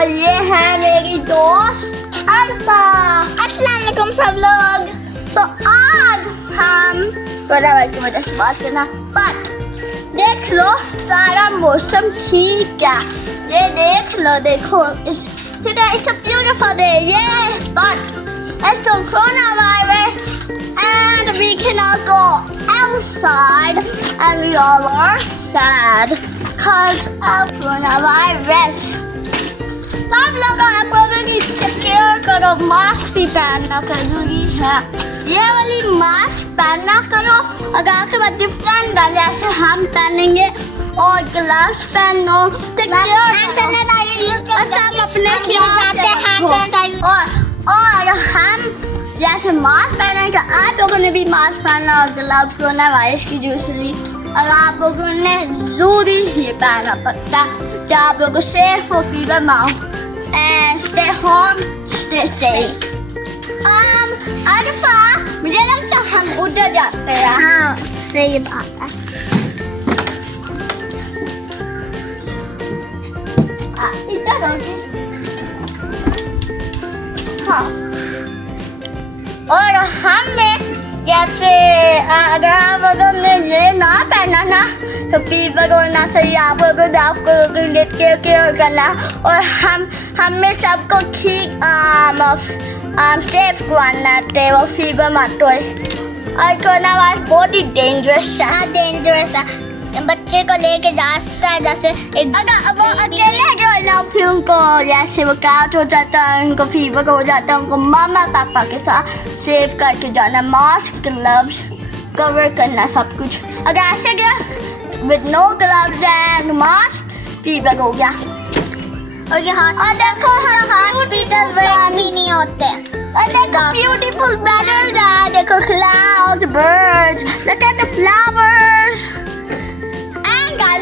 और ये है मेरी दोस्त अरबा। अस्सलाम वालेकुम सब लोग। तो आज हम कोरोना वायरस की वजह से बात करना, बट देख लो सारा मौसम ठीक है। ये देख लो, देखो today it's a beautiful day, yeah, but it's the coronavirus and we cannot go outside and we all are sad because of coronavirus. सब लोग आप लोगों की केयर करो, मास्क भी पहनना जरूरी है। ये वाली मास्क पहनना करो, अगर आपके पास डिफरेंट है जैसे हम पहनेंगे, और ग्लव्स पहनो, और हम जैसे मास्क पहनेंगे, आप लोगों ने भी मास्क पहना और ग्लव्स कोरोना वायरस की दूसरी, और आप लोगों ने जरूरी ही पहना पड़ता कि आप लोगों सेफ हो fever Mao and stay home, stay safe. अरफा, मुझे लगता है हम उधर जाते हैं। हाँ, सही बात है। इधर होगी। हाँ। और हमें जैसे अगर आप लोगों ने ये ना पहना ना तो फीवर होना सही, आप लोगों को आपको केयर करना, और हमें सबको ठीक सेफ करना है, वो फीवर मत होए। और कोरोना वायरस बहुत ही डेंजरस है। बच्चे को लेके जा सकता है, जैसे अगर वो अकेले गए ना फिर उनको जैसे वो काट हो जाता है, उनको फीवर हो जाता है, उनको मामा पापा के साथ सेव करके जाना, मास्क ग्लव्स कवर करना सब कुछ। अगर ऐसे गया with no gloves and mask fever हो गया। और ये हॉस्पिटल वर्क भी नहीं होते। और देखो ब्यूटीफुल वेदर है, देखो clouds, birds, look at the flowers.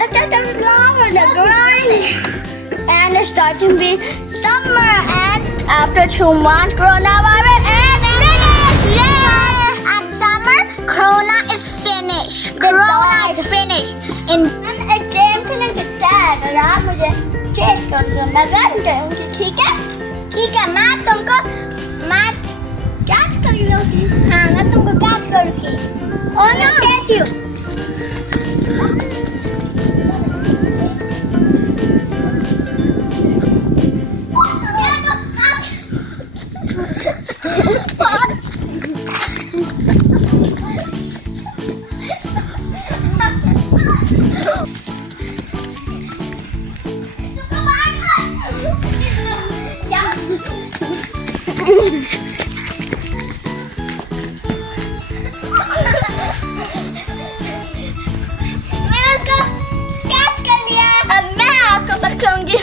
Look at the flowers, they're growing. And it's starting to be summer, and after 2 months, coronavirus is finished. Yes! At summer, Corona is finished. Corona is finished. I'm a game खेलने के बाद और आप मुझे change कर दो, मैं run करूँगी, ठीक है? ठीक है, मैं तुमको कैच कर लूँगी। हाँ, मैं तुमको कैच करूँगी। और ना chase you.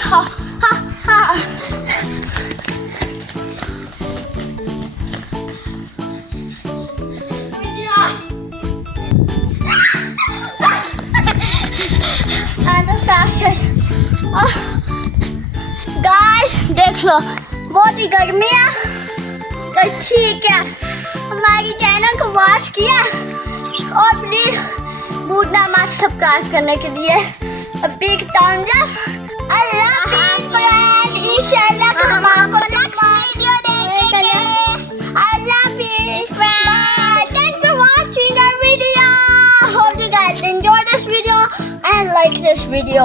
Ha ha ha. And the fastest. Guys, देख लो, बहुत ही गर्मी है। तो ठीक है, हमारी चैनल को वॉच किया और प्लीज भूलना मत सब्सक्राइब करने के लिए बिग थम्स अप। अल्लाह हाफ़िज़, इंशाल्लाह हम आपको नेक्स्ट वीडियो देखेंगे। अल्लाह हाफ़िज़, bye. Thanks for watching the video. Hope you guys enjoyed this video and like this video.